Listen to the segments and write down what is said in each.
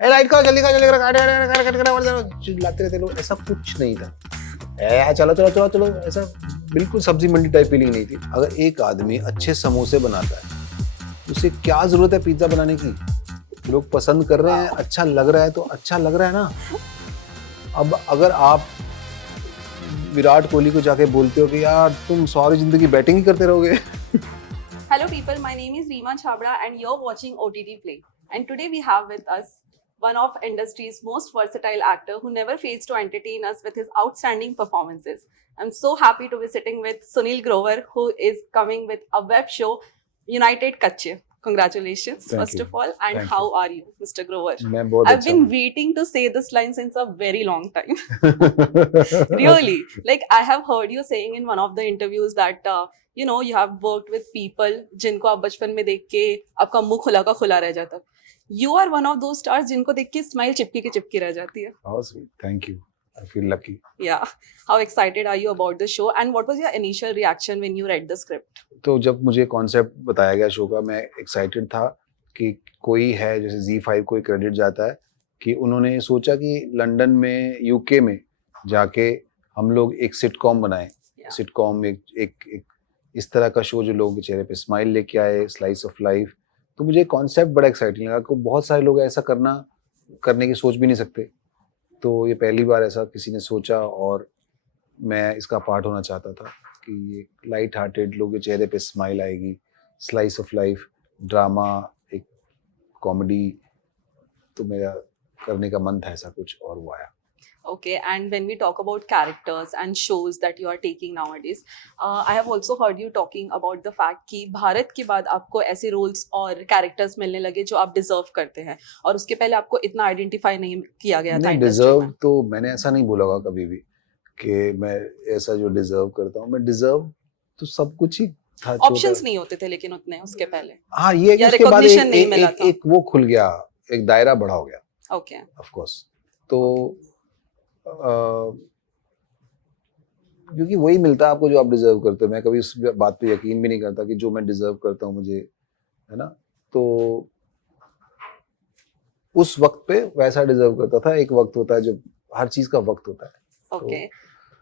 ए light का जल्दी का जल्दी का चिल्लाते रहते लोग, ऐसा कुछ नहीं था। ए चलो चलो चलो चलो, ऐसा बिल्कुल सब्जी मंडी टाइप फीलिंग नहीं थी। अगर एक आदमी अच्छे समोसे बनाता है, उसे क्या जरूरत है पिज्जा बनाने की? लोग पसंद कर रहे हैं, अच्छा लग रहा है तो अच्छा लग रहा है ना। अब अगर आप विराट कोहली को जाके बोलते हो कि यार तुम सारी जिंदगी बैटिंग ही करते रहोगे। Hello people, my name is Reema Chhabra and you're watching OTT Play. And today we have with us one of industry's most versatile actor who never fails to entertain us with his outstanding performances. I'm so happy to be sitting with Sunil Grover, who is coming with a web show, United Kacche. Congratulations, Thank first you. of all. And Thank how you. are you, Mr. Grover? मैं बहुत I've अच्छा been हूँ। waiting to say this line since a very long time. Really, like I have heard you saying in one of the interviews that you have worked with people जिनको आप बचपन में देख के आपका मुंह खुला का खुला रह जाता। You are one of those stars जिनको देख के स्माइल चिपकी की चिपकी रह जाती है। Oh, sweet. Thank you. I feel lucky. Yeah. How excited are you about the show and what was your initial reaction when you read the script? तो जब मुझे कॉन्सेप्ट बताया गया शो का, मैं एक्साइटेड था कि कोई है, जैसे Z5 को क्रेडिट जाता है कि उन्होंने सोचा कि लंदन में, यूके में जाके हम लोग एक सिटकॉम बनाएं। सिटकॉम एक इस तरह का शो जो लोगों के चेहरे पे स्माइल लेके आए, स्लाइस ऑफ लाइफ। तो मुझे कॉन्सेप्ट बड़ा एक्साइटिंग लगा कि बहुत सारे लोग ऐसा करने की सोच भी नहीं सकते। तो ये पहली बार ऐसा किसी ने सोचा और मैं इसका पार्ट होना चाहता था कि ये लाइट हार्टेड, लोगों के चेहरे पे स्माइल आएगी, स्लाइस ऑफ लाइफ, ड्रामा, एक कॉमेडी। तो मेरा करने का मन था ऐसा कुछ और वो आया। Okay, and when we talk about characters and shows that you are taking nowadays, I have also heard you talking about the fact कि भारत के बाद आपको ऐसे roles और characters मिलने लगे जो आप deserve करते हैं और उसके पहले आपको इतना identify नहीं किया गया था नहीं, industry डिजर्व में। तो मैंने ऐसा नहीं बोला होगा कभी भी कि मैं ऐसा जो डिजर्व करता हूँ। मैं डिजर्व तो सब कुछ ही था। Options नहीं होते थे लेकिन उतने उसके पहले। हाँ, ये कि या उसके बाद recognition नहीं मिला था। एक वो खुल गया, एक दायरा बड़ा हो गया। Okay. Of course. तो क्योंकि वही मिलता है आपको जो आप डिजर्व करते हो। मैं कभी उस बात पे यकीन भी नहीं करता कि जो मैं डिजर्व करता हूँ मुझे, है ना। तो उस वक्त पे वैसा डिजर्व करता था। एक वक्त होता है जब हर चीज का वक्त होता है। Okay.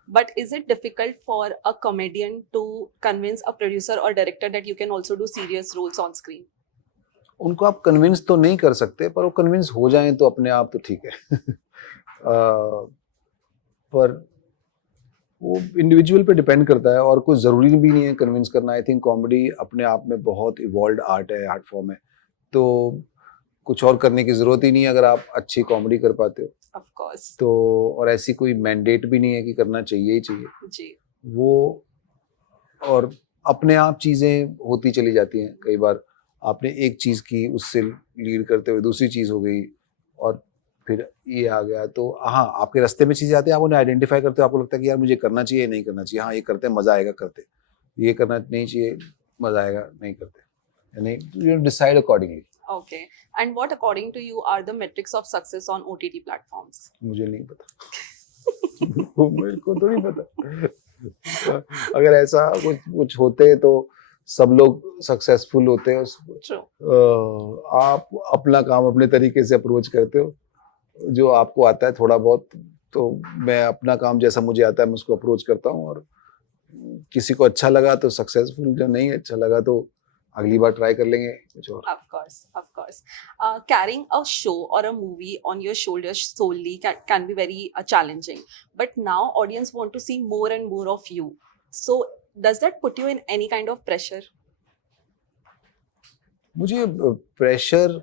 But is it difficult for a comedian to convince a producer or director that you can also do serious roles on screen? उनको आप कन्विंस तो नहीं कर सकते, पर वो कन्विंस हो जाएं तो अपने आप तो ठीक है। पर वो इंडिविजुअल पे डिपेंड करता है और कोई ज़रूरी भी नहीं है कन्विंस करना। आई थिंक कॉमेडी अपने आप में बहुत इवॉल्व्ड आर्ट है, आर्ट फॉर्म है। तो कुछ और करने की ज़रूरत ही नहीं है अगर आप अच्छी कॉमेडी कर पाते हो। Of course. तो और ऐसी कोई मैंडेट भी नहीं है कि करना चाहिए ही चाहिए जी। वो। और अपने आप चीज़ें होती चली जाती हैं। कई बार आपने एक चीज़ की, उससे लीड करते हुए दूसरी चीज़ हो गई और फिर ये आ गया। तो हाँ, आपके रास्ते में चीज़ें आती हैं, आप उन्हें आइडेंटिफाई करते हो। आपको लगता है कि यार मुझे करना चाहिए, नहीं करना चाहिए। हाँ, ये करते हैं, मज़ा आएगा करते, ये करना नहीं चाहिए, मज़ा आएगा नहीं करते। यानी you decide accordingly. Okay. And what according to you are the metrics of success on OTT platforms? मुझे नहीं पता। वो मेरे को तो नहीं पता। अगर ऐसा कुछ होते तो सब लोग सक्सेसफुल होते हैं। True. आप अपना काम अपने तरीके से अप्रोच करते हो, जो आपको आता है थोड़ा बहुत। तो मैं अपना काम जैसा मुझे आता है मैं उसको अप्रोच करता हूँ और किसी को अच्छा लगा तो सक्सेसफुल, जो नहीं अच्छा लगा तो अगली बार ट्राई कर लेंगे कुछ और। Of course, of course. Carrying a show or a movie on your shoulders solely can be very challenging. But now audience want to see more and more of you. So does that put you in any kind of pressure? मुझे pressure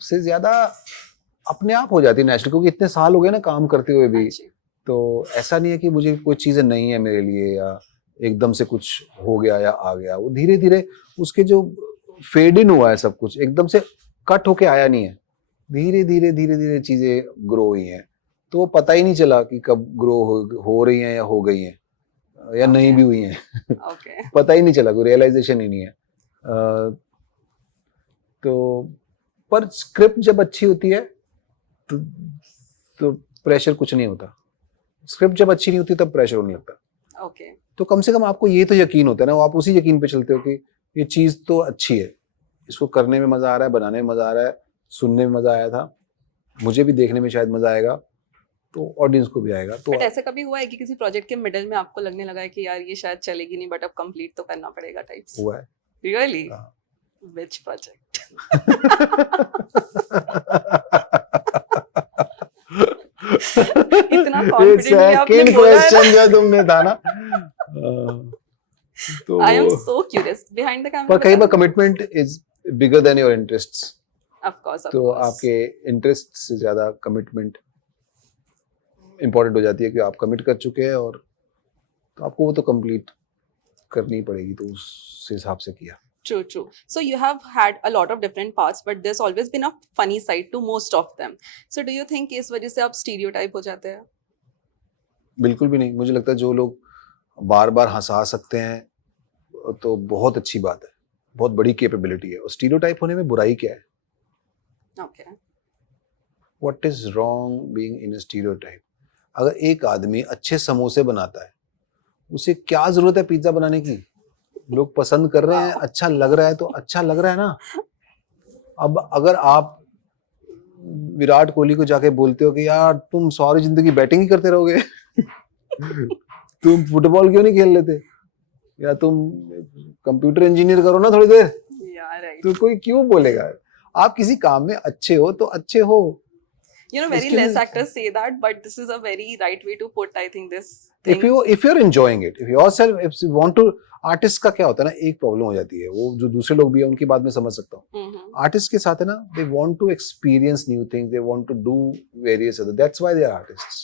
से ज्यादा अपने आप हो जाती है natural, क्योंकि इतने साल हो गए ना काम करते हुए भी। अच्छी। तो ऐसा नहीं है कि मुझे कोई चीजें नहीं है मेरे लिए या एकदम से कुछ हो गया या आ गया। वो धीरे धीरे उसके जो फेड इन हुआ है सब कुछ, एकदम से कट होके आया नहीं है। धीरे धीरे चीजें ग्रो हुई हैं। तो वो पता ही नहीं चला कि कब ग्रो हो रही हैं या हो गई हैं या नहीं भी हुई हैं। Okay. पता ही नहीं चला, कोई रियलाइजेशन ही नहीं है। तो पर स्क्रिप्ट जब अच्छी होती है तो प्रेशर कुछ नहीं होता। स्क्रिप्ट जब अच्छी नहीं होती तब प्रेशर होने लगता। Okay. तो कम से कम आपको ये तो यकीन होता है ना, आप उसी यकीन पे चलते हो कि ये चीज़ तो अच्छी है, इसको करने में मज़ा आ रहा है, बनाने में मज़ा आ रहा है, सुनने में मजा आया था, मुझे भी देखने में शायद मजा आएगा, तो ऑडियंस को भी आएगा। तो बट ऐसे कभी हुआ है कि किसी प्रोजेक्ट के मिडिल में आपको लगने लगा है कि यार ये शायद चलेगी नहीं बट अब कंप्लीट तो करना पड़ेगा टाइप्स? हुआ है। रियली? हाँ। Which project? इतना कॉन्फिडेंटली आपने बोला है क्वेश्चन जो तुमने था ना, तो I am so curious behind the camera. पर कई बार commitment is bigger than your interests, of course तो आपके इंटरेस्ट से ज्यादा कमिटमेंट इम्पोर्टेंट हो जाती है कि आप कमिट कर चुके हैं और तो आपको वो तो कंप्लीट करनी पड़ेगी, तो उस हिसाब से किया। True. So you have had a lot of different parts, but there's always been a funny side to most of them. So do you think इस वजह से आप stereotype हो जाते हैं? बिल्कुल भी नहीं, मुझे लगता है जो लोग बार बार हंसा सकते हैं तो बहुत अच्छी बात है, बहुत बड़ी कैपेबिलिटी है। और स्टीरियोटाइप होने में बुराई क्या है? Okay. What is wrong being in a stereotype? अगर एक आदमी अच्छे समोसे बनाता है, उसे क्या जरूरत है पिज्जा बनाने की? लोग पसंद कर रहे हैं, अच्छा लग रहा है तो अच्छा लग रहा है ना। अब अगर आप विराट कोहली को जाके बोलते हो कि यार तुम सारी जिंदगी बैटिंग ही करते रहोगे तुम फुटबॉल क्यों नहीं खेल लेते, या तुम कंप्यूटर इंजीनियर करो ना थोड़ी देर, Yeah, right. तो कोई क्यों बोलेगा? आप किसी काम में अच्छे हो तो अच्छे हो। You know, very इसके less लिए- actors say that, but this is a very right way to put, I think, this thing. if you're enjoying it, if yourself, if you want to, artist का क्या होता है ना, एक problem हो जाती है, वो जो दूसरे लोग भी है उनकी बात में समझ सकता हूँ। Mhm. आर्टिस्ट के साथ है ना, they want to experience new things, they want to do various other, that's why they are artists.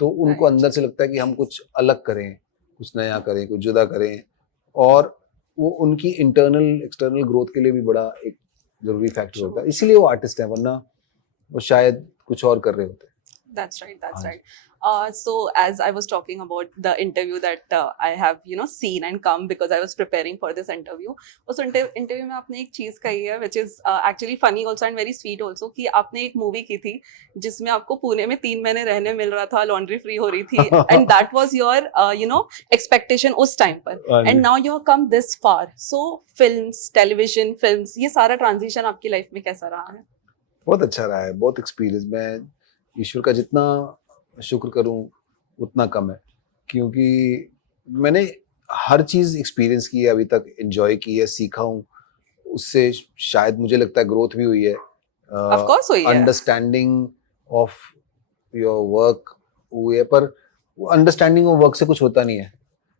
तो उनको Right. अंदर से लगता है कि हम कुछ अलग करें, कुछ नया करें, कुछ जुदा करें, और वो उनकी इंटरनल एक्सटर्नल ग्रोथ के लिए भी बड़ा एक जरूरी फैक्टर True. होता है, इसीलिए वो आर्टिस्ट है, वरना वो शायद कुछ और कर रहे होते हैं। That's right. That's हाँ right. So as I was talking about the interview that I have, seen and come because I was preparing for this interview. उस interview में आपने एक चीज कही है, which is actually funny also and very sweet also, कि आपने एक मूवी की थी जिसमें आपको पुणे में 3 महीने रहने मिल रहा था, लॉन्ड्री फ्री हो रही थी, and that was your expectation उस टाइम पर, and now you have come this far. So films, television, films, ये सारा transition आपकी लाइफ में कैसा रहा है? बहुत अच्छा रहा है, बहुत एक्सपीरियंस। मैं ईश्वर का जितना शुक्र करूं उतना कम है, क्योंकि मैंने हर चीज़ एक्सपीरियंस की है अभी तक, एंजॉय की है, सीखा हूँ उससे, शायद मुझे लगता है ग्रोथ भी हुई है। Of course हुई है। अंडरस्टैंडिंग ऑफ योर वर्क हुई है, पर अंडरस्टैंडिंग ऑफ वर्क से कुछ होता नहीं है।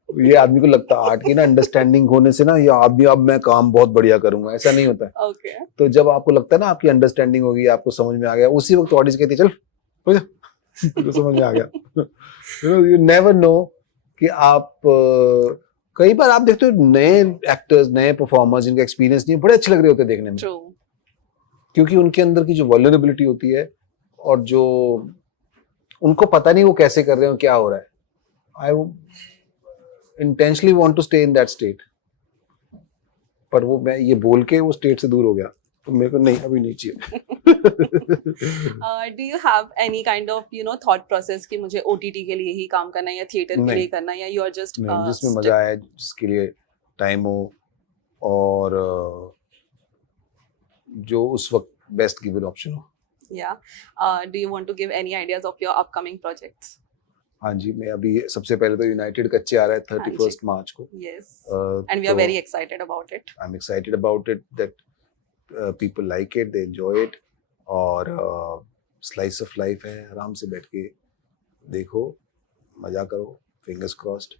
ये आदमी को लगता है आर्ट की ना अंडरस्टैंडिंग होने से ना ये आदमी अब मैं काम बहुत बढ़िया करूंगा, ऐसा नहीं होता है। Okay. तो जब आपको लगता है ना आपकी अंडरस्टैंडिंग होगी, आपको समझ में आ गया, उसी वक्त ऑडियंस कहती है चल हो जा, तो समझ में आ गया। यू नेवर नो कि आप कई बार आप देखते हो नए एक्टर्स, नए परफॉर्मर्स जिनका एक्सपीरियंस नहीं है, बड़े अच्छे लग रहे होते हैं देखने में, True. क्योंकि उनके अंदर की जो वल्नरेबिलिटी होती है और जो उनको पता नहीं वो कैसे कर रहे हो, क्या हो रहा है। I intentionally want to stay in that state, पर वो मैं ये बोल के वो स्टेट से दूर हो गया, तो मेरे को नहीं, अभी नहीं चाहिए। Do you have any kind of thought process कि मुझे OTT के लिए ही काम करना है या थिएटर के नहीं। लिए करना है, या you are just नहीं, जिसमें मजा आए, जिसके लिए टाइम हो, और जो उस वक्त बेस्ट गिवन ऑप्शन हो। Yeah. Do you want to give any ideas of your upcoming projects? हाँ जी, मैं अभी सबसे पहले तो यूनाइटेड कच्चे आ रहा है 31 मार्च को। Yes. And we are very excited about it. I'm excited about it that people like it, they enjoy it, और slice of life है, आराम से बैठ के देखो, मजा करो, fingers crossed।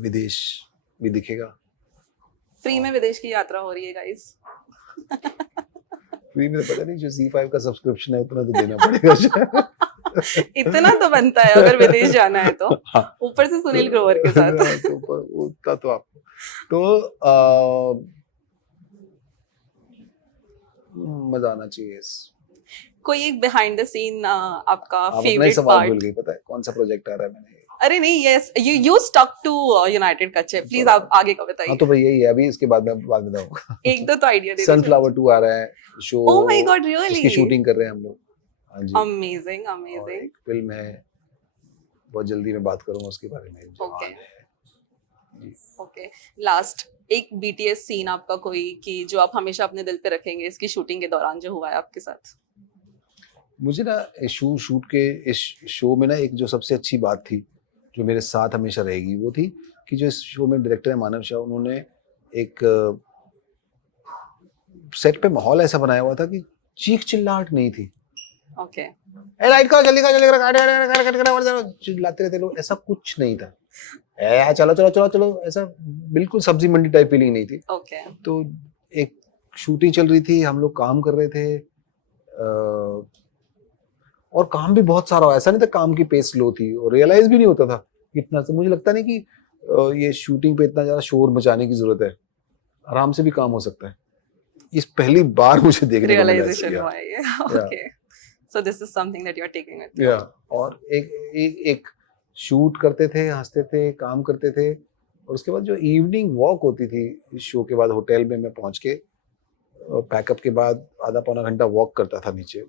विदेश भी दिखेगा। फ्री में विदेश की यात्रा हो रही है गाइस। फ्री में पता नहीं, जो Z5 का सब्सक्रिप्शन है उतना तो देना पड़ेगा शायद। इतना तो बनता है अगर विदेश जाना है तो, हाँ। ऊपर से सुनील ग्रोवर के साथ। तो उतना तो आपको तो मजा आना चाहिए। कोई एक बिहाइंड द सीन आपका आप अपना ही फेवरेट सवाल पार्ट? भूल गई, पता है कौन सा प्रोजेक्ट आ रहा है मैंने? अरे नहीं, yes you stuck to united कच्चे, प्लीज आप आगे का बताइए। हाँ तो भाई यही है, अभी इसके बाद मैं बाद में बताऊंगा। एक दो तो आइडिया दे दीजिए। सनफ्लावर 2 आ रहा है show. Oh my God, really? इसकी शूटिंग कर रहे हैं हम लोग। हाँ जी, अमेजिंग और अमेजिंग। एक फिल्म है, बहुत जल्दी मैं बात करूंगा उसके बारे में। Okay. जी। ओके, लास्ट एक BTS सीन आपका कोई कि जो आप हमेशा अपने दिल पे रखेंगे इसकी शूटिंग के दौरान जो हुआ है आपके साथ? मुझे ना शूट के इस शो में ना एक जो सबसे अच्छी बात थी, जो मेरे साथ हमेशा रहेगी, वो थी कि जो इस शो में डायरेक्टर है मानव शाह, उन्होंने एक सेट पे माहौल ऐसा बनाया हुआ था कि चीख-चिल्लाहट नहीं थी। ओके, ए लाइट करो, जल्दी करो, जल्दी करो, काट चिल्लाते रहते लोग, ऐसा कुछ नहीं था। ए चलो, चलो, चलो, चलो, ऐसा बिल्कुल सब्जी मंडी टाइप फीलिंग नहीं थी। ओके, तो एक शूटिंग चल रही थी, हम लोग काम कर रहे थे, और काम भी बहुत सारा हुआ, ऐसा नहीं था काम की पेस स्लो थी और रियलाइज भी नहीं होता था इतना। से मुझे लगता नहीं कि ये शूटिंग पे इतना ज्यादा शोर मचाने की जरूरत है, आराम से भी काम हो सकता है। इस पहली बार मुझे देखने को मिला ऐसा, रियलाइजेशन हुआ है ये। Okay, so this is something that you are taking with you. या और एक शूट करते थे, हंसते थे, काम करते थे, और उसके बाद जो इवनिंग वॉक होती थी इस शो के बाद होटल में, मैं पहुंच के पैकअप के बाद आधा पौना घंटा वॉक करता था नीचे,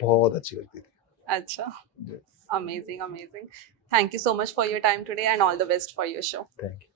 बहुत अच्छी लगती थी। अच्छा, amazing, amazing. Thank you so much for your time today and all the best for your show. Thank you.